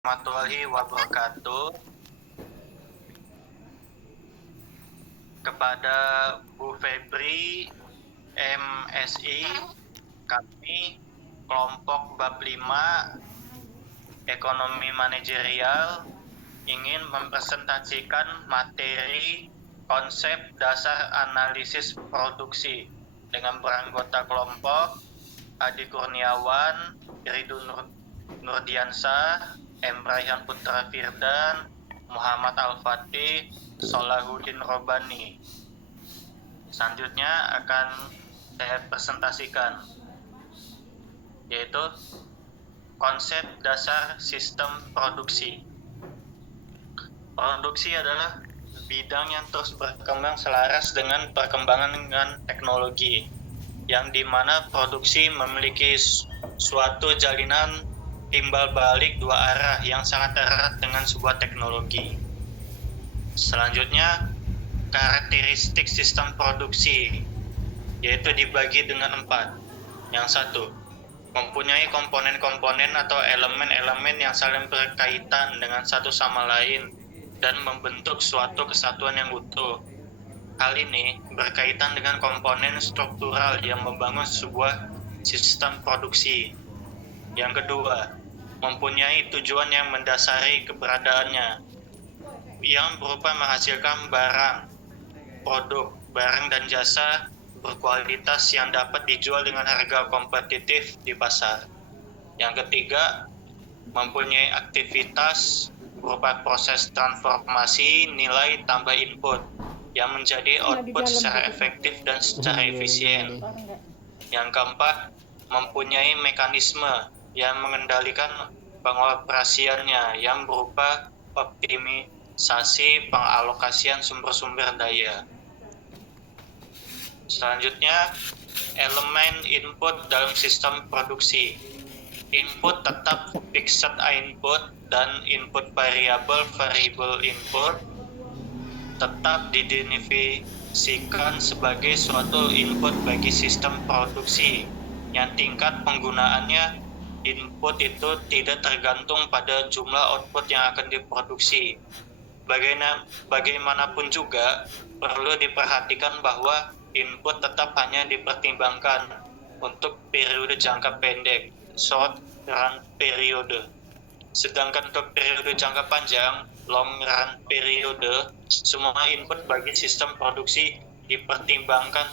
Warahmatullahi wabarakatuh. Kepada Bu Febri MSI, kami kelompok bab 5 ekonomi manajerial ingin mempresentasikan materi konsep dasar analisis produksi dengan beranggota kelompok Adi Kurniawan, Ridho Nurdiansah, Emraihan Putra Firdan, Muhammad Al-Fatih, Solahuddin Robani. Selanjutnya akan saya presentasikan, yaitu konsep dasar sistem produksi. Produksi adalah bidang yang terus berkembang selaras dengan perkembangan dengan teknologi, yang dimana produksi memiliki suatu jalinan timbal balik dua arah yang sangat erat dengan sebuah teknologi. Selanjutnya, karakteristik sistem produksi, yaitu dibagi dengan 4. Yang satu, mempunyai komponen-komponen atau elemen-elemen yang saling berkaitan dengan satu sama lain dan membentuk suatu kesatuan yang utuh. Hal ini berkaitan dengan komponen struktural yang membangun sebuah sistem produksi. Yang kedua, mempunyai tujuan yang mendasari keberadaannya, yang berupa menghasilkan produk, barang dan jasa berkualitas yang dapat dijual dengan harga kompetitif di pasar. Yang ketiga, mempunyai aktivitas berupa proses transformasi nilai tambah input yang menjadi output secara efektif dan secara efisien. Yang keempat, mempunyai mekanisme yang mengendalikan pengoperasiannya yang berupa optimisasi pengalokasian sumber-sumber daya. Selanjutnya, elemen input dalam sistem produksi. Input tetap fixed input dan input variable input tetap didefinisikan sebagai suatu input bagi sistem produksi yang tingkat penggunaannya input itu tidak tergantung pada jumlah output yang akan diproduksi. Bagaimanapun juga perlu diperhatikan bahwa input tetap hanya dipertimbangkan untuk periode jangka pendek, short run periode. Sedangkan untuk periode jangka panjang, long run periode, semua input bagi sistem produksi dipertimbangkan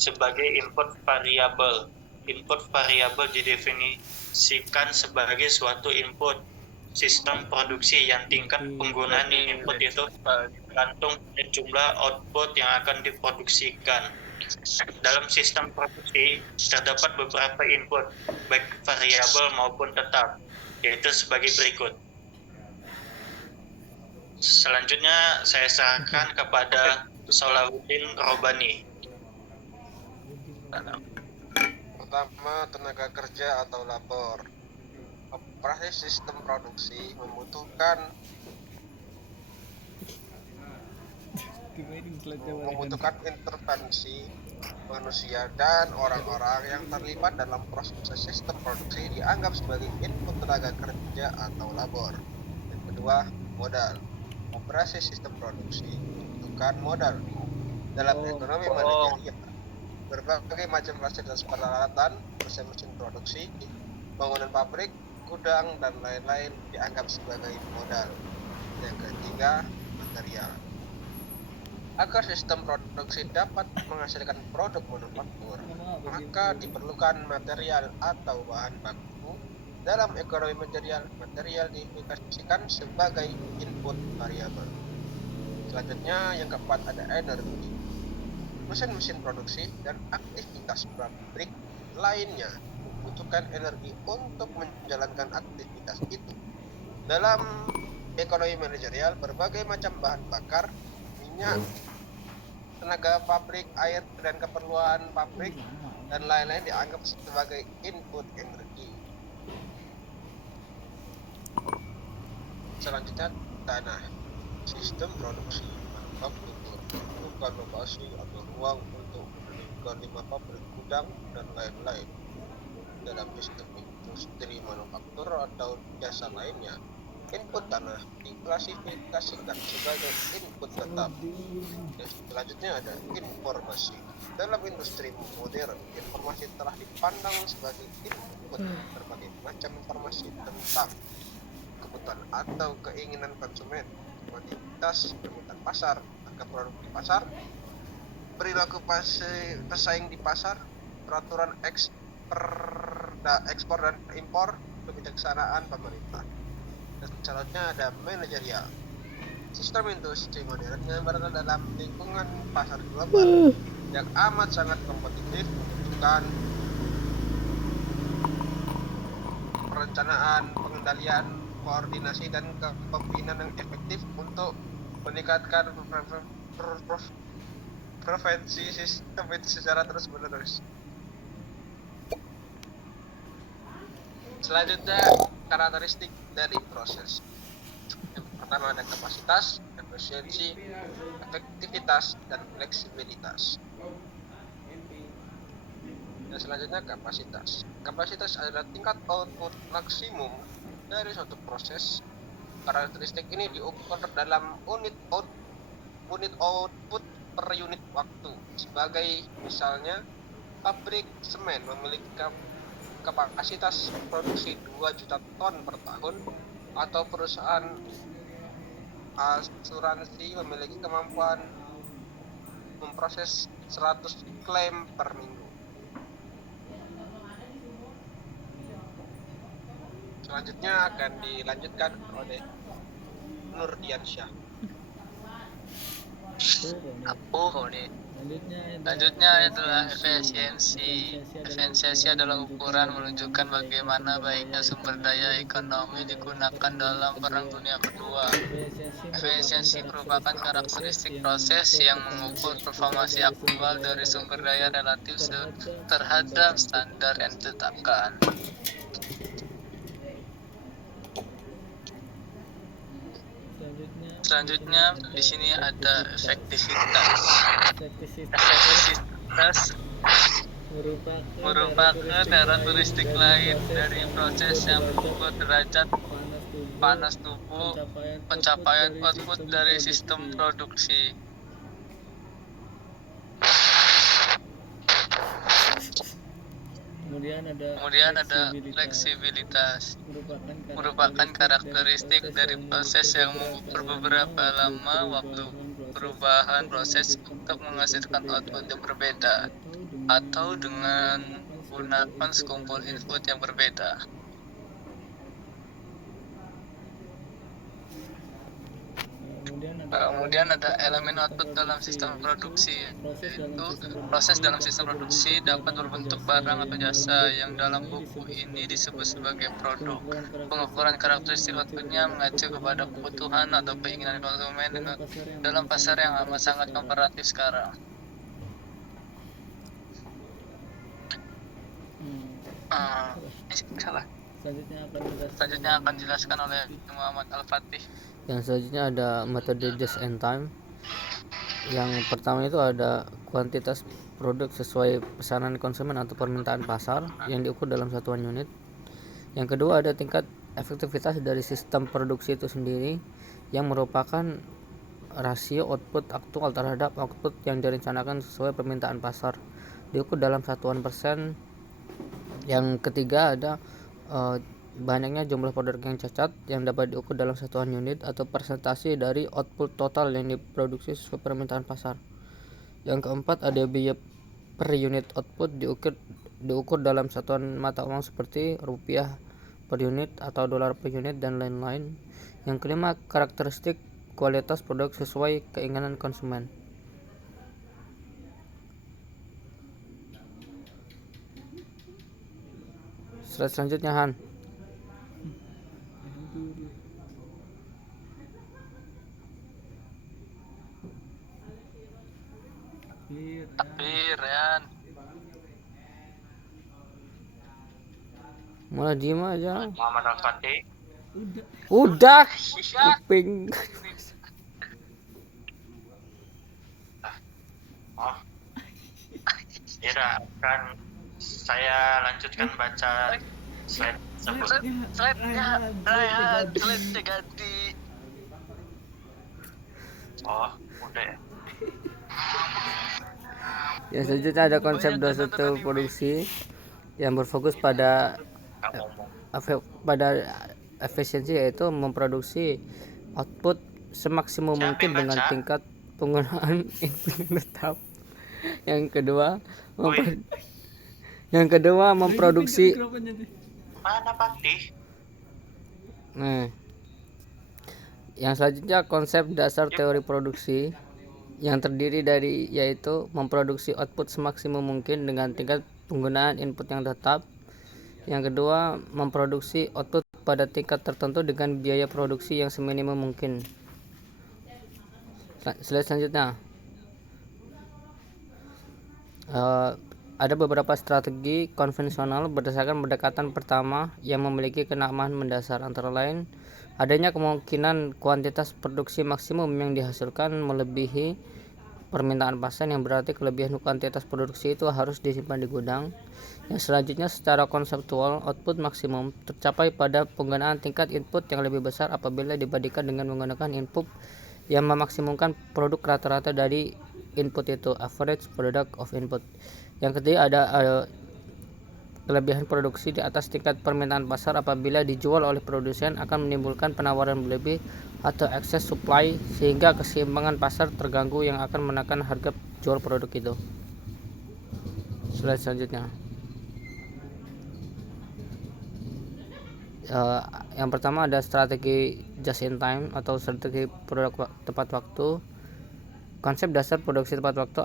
sebagai input variabel. Input variabel didefinisikan sebagai suatu input sistem produksi yang tingkat penggunaan input itu tergantung pada jumlah output yang akan diproduksikan. Dalam sistem produksi terdapat beberapa input, baik variabel maupun tetap, yaitu sebagai berikut. Selanjutnya saya serahkan kepada Solahuddin Robani. Pertama, tenaga kerja atau labor. Operasi sistem produksi membutuhkan intervensi manusia dan orang-orang yang terlibat dalam proses sistem produksi dianggap sebagai input tenaga kerja atau labor. Yang kedua, modal. Operasi sistem produksi membutuhkan modal. Dalam ekonomi manajerial, berbagai macam fasilitas peralatan, mesin produksi, bangunan pabrik, gudang, dan lain-lain dianggap sebagai modal. Yang ketiga, material. Agar sistem produksi dapat menghasilkan produk manufaktur, maka diperlukan material atau bahan baku. Dalam ekonomi material diindikasikan sebagai input variabel. Selanjutnya, yang keempat ada energi. Mesin-mesin produksi dan aktivitas pabrik lainnya membutuhkan energi untuk menjalankan aktivitas itu. Dalam ekonomi manajerial, berbagai macam bahan bakar, minyak, tenaga pabrik, air, dan keperluan pabrik dan lain-lain dianggap sebagai input energi. Selanjutnya, tanah. Sistem produksi manufaktur bukan lokasi atau ruang untuk mendirikan 5 pabrik, gudang, dan lain-lain. Dalam sistem industri manufaktur atau jasa lainnya, Input tanah diklasifikasikan sebagai input tetap. Dan selanjutnya ada informasi. Dalam industri modern, informasi telah dipandang sebagai input. Berbagai macam informasi tentang kebutuhan atau keinginan konsumen, komoditas, permintaan pasar, harga produk di pasar, perilaku pesaing di pasar, peraturan ekspor dan impor, kebijaksanaan pemerintah. Dan selanjutnya ada manajerial. Sistem industri modern yang berada dalam lingkungan pasar global yang amat sangat kompetitif membutuhkan perencanaan, pengendalian, koordinasi, dan kepemimpinan yang efektif untuk meningkatkan prevensi sistem itu secara terus-menerus. Selanjutnya, karakteristik dari proses. Yang pertama ada kapasitas, efisiensi, efektivitas, dan fleksibilitas. Dan selanjutnya kapasitas. Kapasitas adalah tingkat output maksimum dari suatu proses. Karakteristik ini diukur dalam unit output per unit waktu. Sebagai misalnya, pabrik semen memiliki kapasitas produksi 2 juta ton per tahun, atau perusahaan asuransi memiliki kemampuan memproses 100 klaim per minggu. Selanjutnya akan dilanjutkan oleh Nurdiansyah. Aku nih. Selanjutnya adalah efisiensi. Efisiensi adalah ukuran menunjukkan bagaimana baiknya sumber daya ekonomi digunakan dalam Perang Dunia Kedua. Efisiensi merupakan karakteristik proses yang mengukur performasi aktual dari sumber daya relatif terhadap standar yang ditetapkan. Selanjutnya di sini ada efektivitas. Efektivitas merupakan karakteristik lain dari proses yang mengukur derajat panas tubuh, pencapaian output dari sistem produksi. Kemudian ada fleksibilitas, merupakan karakteristik dari proses yang mengukur beberapa lama waktu perubahan proses untuk menghasilkan output yang berbeda atau dengan menggunakan sekumpul input yang berbeda. Kemudian ada elemen output dalam sistem produksi, yaitu proses dalam sistem produksi dapat berbentuk barang atau jasa yang dalam buku ini disebut sebagai produk. Pengukuran karakteristik outputnya mengacu kepada kebutuhan atau keinginan konsumen dalam pasar yang amat sangat komparatif sekarang. Selanjutnya akan dijelaskan oleh Muhammad Al-Fatih. Yang selanjutnya ada metode just in time. Yang pertama itu ada kuantitas produk sesuai pesanan konsumen atau permintaan pasar yang diukur dalam satuan unit. Yang kedua ada tingkat efektivitas dari sistem produksi itu sendiri yang merupakan rasio output aktual terhadap output yang direncanakan sesuai permintaan pasar, diukur dalam satuan persen. Yang ketiga ada banyaknya jumlah produk yang cacat yang dapat diukur dalam satuan unit atau persentase dari output total yang diproduksi sesuai permintaan pasar. Yang keempat ada biaya per unit output diukur dalam satuan mata uang seperti rupiah per unit atau dolar per unit dan lain-lain. Yang kelima karakteristik kualitas produk sesuai keinginan konsumen. Slide selanjutnya Han. Rian. Mulai diem aja. Muhammad Al-Fatih. Udah kuping. Ya udah, akan saya lanjutkan baca slide Sebut. Slide-nya Raihan, slide-nya ganti. Oh, udah ya. Yang selanjutnya ada konsep Banyak dasar nonton anime. produksi yang berfokus pada Nggak ngomong. efisiensi, yaitu memproduksi output semaksimum Siapa mungkin yang dengan baca? tingkat penggunaan input yang tetap. Yang kedua, Woi, memproduksi. mana Patih? Nah, yang selanjutnya konsep dasar teori produksi yang terdiri dari yaitu memproduksi output semaksimum mungkin dengan tingkat penggunaan input yang tetap. Yang kedua, memproduksi output pada tingkat tertentu dengan biaya produksi yang seminimum mungkin. Slide selanjutnya. Ada beberapa strategi konvensional berdasarkan pendekatan pertama yang memiliki kenamaan mendasar, antara lain adanya kemungkinan kuantitas produksi maksimum yang dihasilkan melebihi permintaan pasar, yang berarti kelebihan kuantitas produksi itu harus disimpan di gudang. Yang selanjutnya, secara konseptual, output maksimum tercapai pada penggunaan tingkat input yang lebih besar apabila dibandingkan dengan menggunakan input yang memaksimumkan produk rata-rata dari input itu, average product of input. Yang ketiga, ada kelebihan produksi di atas tingkat permintaan pasar apabila dijual oleh produsen akan menimbulkan penawaran berlebih atau excess supply, sehingga keseimbangan pasar terganggu yang akan menekan harga jual produk itu. Slide selanjutnya. Yang pertama ada strategi just in time atau strategi produk tepat waktu. Konsep dasar produksi tepat waktu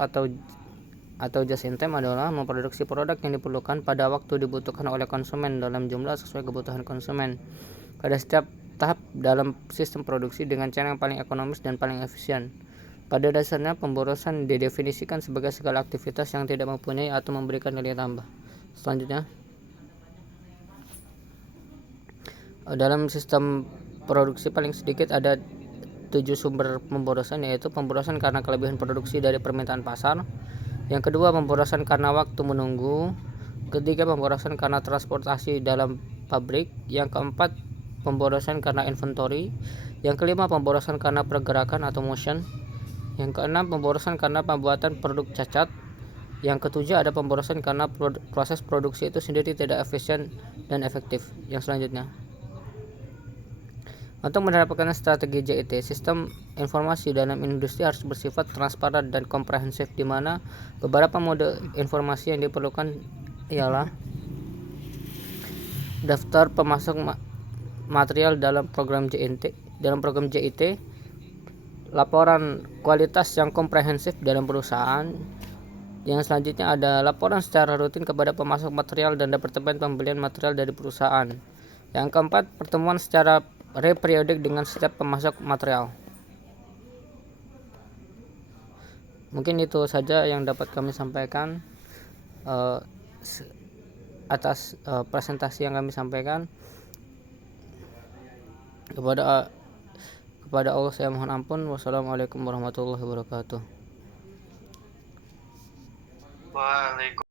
atau just in time adalah memproduksi produk yang diperlukan pada waktu dibutuhkan oleh konsumen dalam jumlah sesuai kebutuhan konsumen pada setiap tahap dalam sistem produksi dengan cara yang paling ekonomis dan paling efisien. Pada dasarnya, pemborosan didefinisikan sebagai segala aktivitas yang tidak mempunyai atau memberikan nilai tambah. Selanjutnya, dalam sistem produksi paling sedikit ada 7 sumber pemborosan, yaitu pemborosan karena kelebihan produksi dari permintaan pasar. Yang kedua, pemborosan karena waktu menunggu. Ketiga, pemborosan karena transportasi dalam pabrik. Yang keempat, pemborosan karena inventory. Yang kelima, pemborosan karena pergerakan atau motion. Yang keenam, pemborosan karena pembuatan produk cacat. Yang ketujuh, ada pemborosan karena proses produksi itu sendiri tidak efisien dan efektif. Yang selanjutnya, untuk menerapkan strategi JIT, sistem informasi dalam industri harus bersifat transparan dan komprehensif, di mana beberapa mode informasi yang diperlukan ialah daftar pemasok material dalam program JIT, laporan kualitas yang komprehensif dalam perusahaan. Yang selanjutnya ada laporan secara rutin kepada pemasok material dan departemen pembelian material dari perusahaan. Yang keempat, pertemuan secara periodik dengan setiap pemasok material. Mungkin itu saja yang dapat kami sampaikan atas presentasi yang kami sampaikan. Kepada Allah saya mohon ampun. Wassalamualaikum warahmatullahi wabarakatuh. Waalaikumsalam.